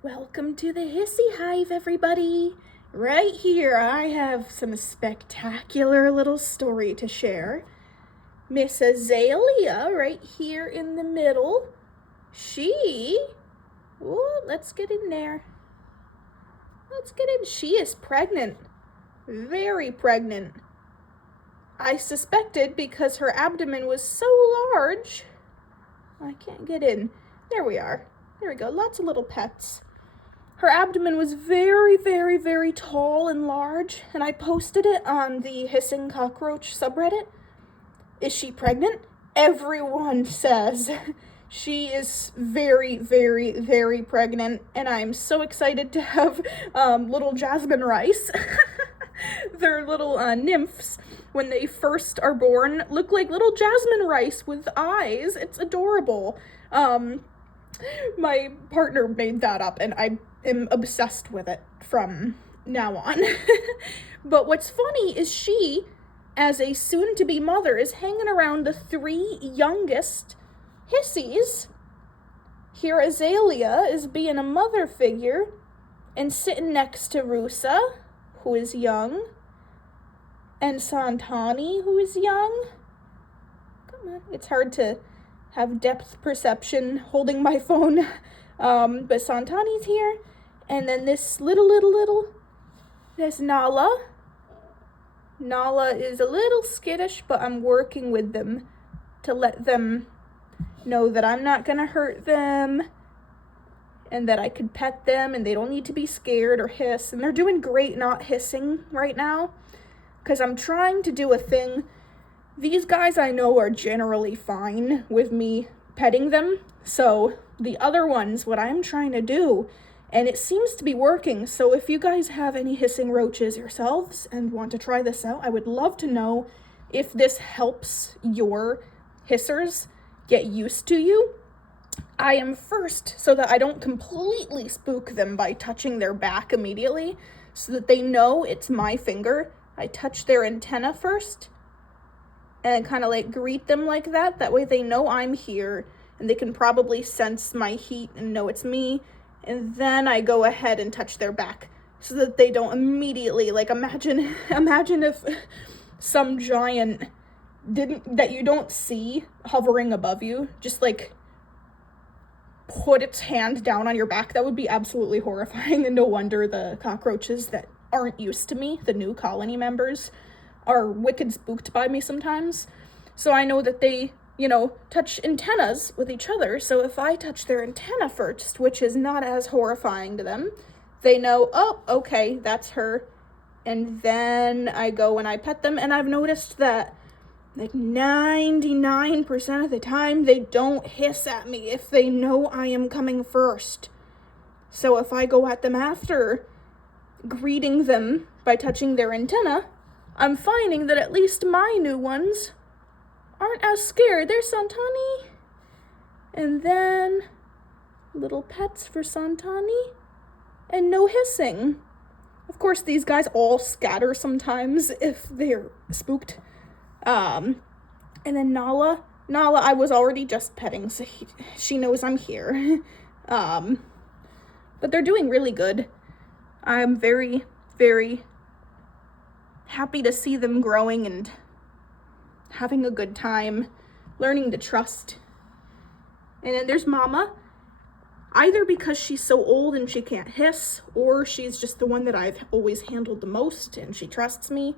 Welcome to the Hissy Hive, everybody. Right here, I have some spectacular little story to share. Miss Azalea, right here in the middle, let's get in there. Let's get in. She is pregnant. Very pregnant. I suspected because her abdomen was so large. I can't get in. There we are. There we go. Lots of little pets. Her abdomen was very, very, very tall and large, and I posted it on the Hissing Cockroach subreddit. Is she pregnant? Everyone says she is very, very, very pregnant, and I'm so excited to have little Jasmine rice. Their little nymphs, when they first are born, look like little Jasmine rice with eyes. It's adorable. My partner made that up, and I am obsessed with it from now on. But what's funny is she, as a soon-to-be mother, is hanging around the three youngest hissies. Here Azalea is being a mother figure and sitting next to Rusa, who is young, and Santani, who is young. Come on, it's hard to have depth perception holding my phone. But Santani's here. And then this little, there's Nala. Nala is a little skittish, but I'm working with them to let them know that I'm not gonna hurt them and that I could pet them and they don't need to be scared or hiss. And they're doing great not hissing right now because I'm trying to do a thing. These guys I know are generally fine with me petting them. So the other ones, what I'm trying to do, and it seems to be working. So if you guys have any hissing roaches yourselves and want to try this out, I would love to know if this helps your hissers get used to you. I am first, so that I don't completely spook them by touching their back immediately, so that they know it's my finger. I touch their antenna first and kind of like greet them like that. That way they know I'm here and they can probably sense my heat and know it's me. And then I go ahead and touch their back so that they don't immediately, like, imagine if some giant that you don't see hovering above you just like put its hand down on your back. That would be absolutely horrifying. And no wonder the cockroaches that aren't used to me, the new colony members, are wicked spooked by me sometimes. So I know that they, touch antennas with each other. So if I touch their antenna first, which is not as horrifying to them, they know, oh, okay, that's her. And then I go and I pet them. And I've noticed that like 99% of the time, they don't hiss at me if they know I am coming first. So if I go at them after greeting them by touching their antenna, I'm finding that at least my new ones aren't as scared. There's Santani. And then little pets for Santani. And no hissing. Of course, these guys all scatter sometimes if they're spooked. And then Nala, I was already just petting, so she knows I'm here. But they're doing really good. I'm very, very happy to see them growing and having a good time, learning to trust. And then there's Mama, either because she's so old and she can't hiss, or she's just the one that I've always handled the most and she trusts me.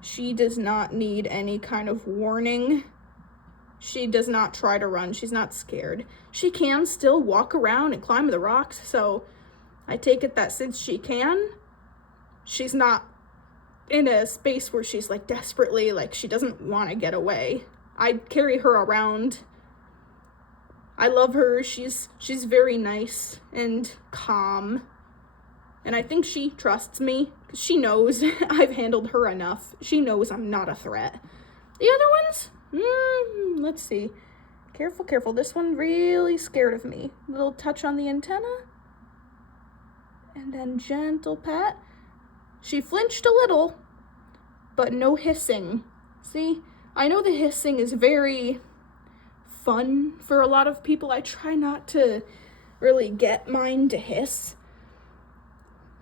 She does not need any kind of warning. She does not try to run. She's not scared. She can still walk around and climb the rocks, so I take it that since she can, she's not in a space where she's like desperately, like she doesn't want to get away. I carry her around. I love her. She's very nice and calm. And I think she trusts me because she knows I've handled her enough. She knows I'm not a threat. The other ones? Let's see. Careful. This one really scared of me. Little touch on the antenna. And then gentle pat. She flinched a little, but no hissing. See, I know the hissing is very fun for a lot of people. I try not to really get mine to hiss,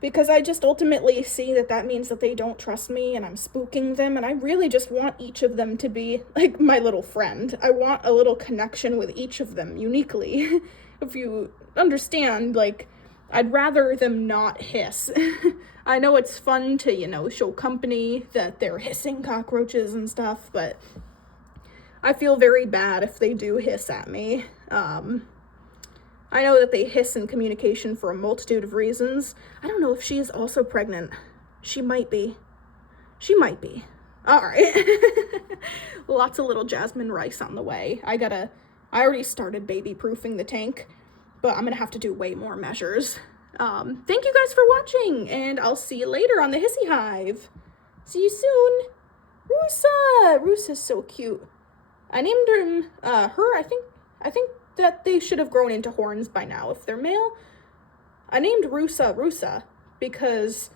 because I just ultimately see that means that they don't trust me and I'm spooking them, and I really just want each of them to be like my little friend. I want a little connection with each of them uniquely. If you understand, like, I'd rather them not hiss. I know it's fun to, show company that they're hissing cockroaches and stuff, but I feel very bad if they do hiss at me. I know that they hiss in communication for a multitude of reasons. I don't know if she is also pregnant. She might be. She might be. All right. Lots of little Jasmine rice on the way. I already started baby-proofing the tank, but I'm gonna have to do way more measures. Thank you guys for watching, and I'll see you later on the Hissy Hive. See you soon. Rusa! Rusa's so cute. I named her, I think that they should have grown into horns by now if they're male. I named Rusa because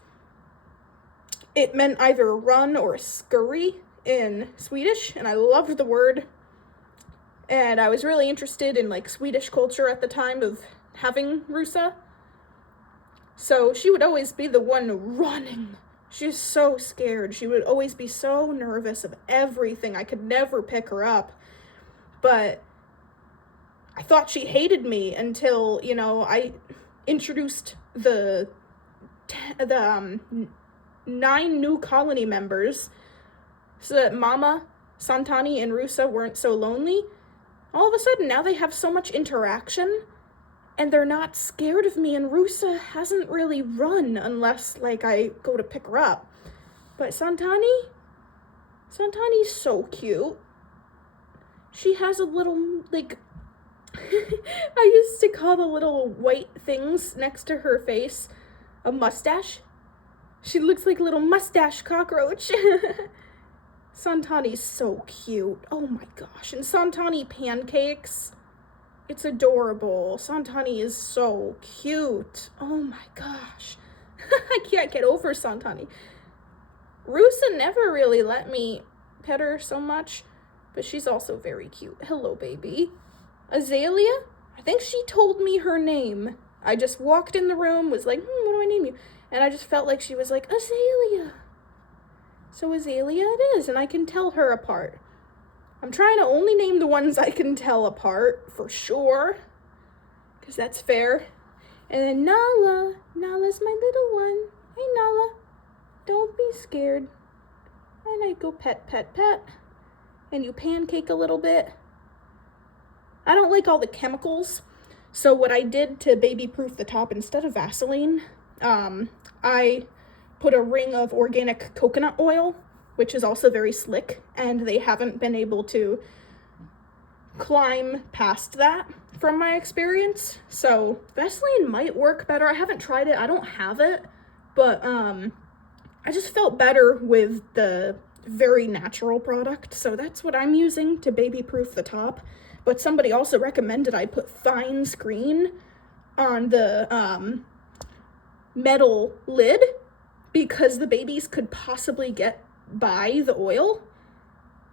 it meant either run or scurry in Swedish, and I loved the word. And I was really interested in like Swedish culture at the time of having Rusa. So she would always be the one running. She's so scared. She would always be so nervous of everything. I could never pick her up. But I thought she hated me until, I introduced the 9 new colony members so that Mama, Santani, and Rusa weren't so lonely. All of a sudden, now they have so much interaction, and they're not scared of me, and Rusa hasn't really run unless, like, I go to pick her up. But Santani's so cute. She has a little, like, I used to call the little white things next to her face a mustache. She looks like a little mustache cockroach. Santani's so cute. Oh my gosh. And Santani pancakes. It's adorable. Santani is so cute. Oh my gosh. I can't get over Santani. Rusa never really let me pet her so much, but she's also very cute. Hello, baby. Azalea? I think she told me her name. I just walked in the room, was like, what do I name you? And I just felt like she was like, Azalea. So Azalea it is, and I can tell her apart. I'm trying to only name the ones I can tell apart, for sure, because that's fair. And then Nala. Nala's my little one. Hey, Nala. Don't be scared. And I go pet, pet, pet. And you pancake a little bit. I don't like all the chemicals, so what I did to baby-proof the top, instead of Vaseline, I put a ring of organic coconut oil, which is also very slick, and they haven't been able to climb past that from my experience. So Vaseline might work better. I haven't tried it. I don't have it, but I just felt better with the very natural product, so that's what I'm using to baby-proof the top. But somebody also recommended I put fine screen on the metal lid because the babies could possibly get by the oil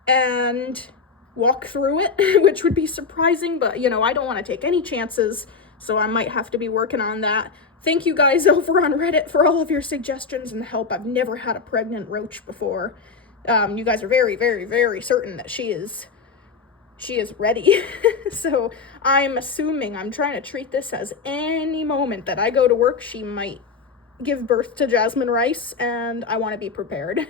and walk through it, which would be surprising, but I don't want to take any chances, so I might have to be working on that. Thank you guys over on Reddit for all of your suggestions and help. I've never had a pregnant roach before. You guys are very, very, very certain that she is ready. So I'm trying to treat this as any moment that I go to work, she might give birth to Jasmine Rice, and I want to be prepared.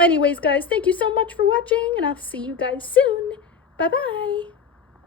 Anyways, guys, thank you so much for watching, and I'll see you guys soon. Bye-bye.